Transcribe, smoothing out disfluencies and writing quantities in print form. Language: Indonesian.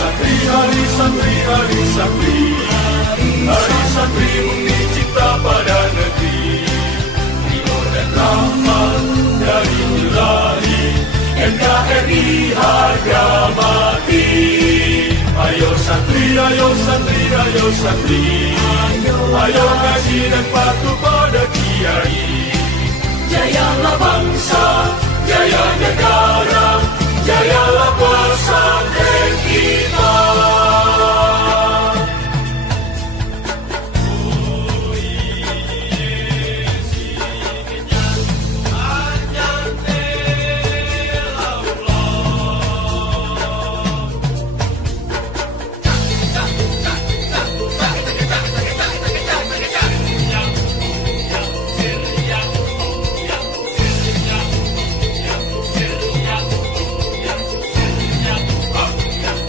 santri, hari santri, hari santri, hari santri bukti cinta pada negeri. Ridho dan rahmat dari Ilahi, NKRI harga mati. Ayo santri, ayo santri, ayo santri, ayo ngaji dan patuh pada kiai. Jayalah bangsa, jaya negara, jayalah persatuan.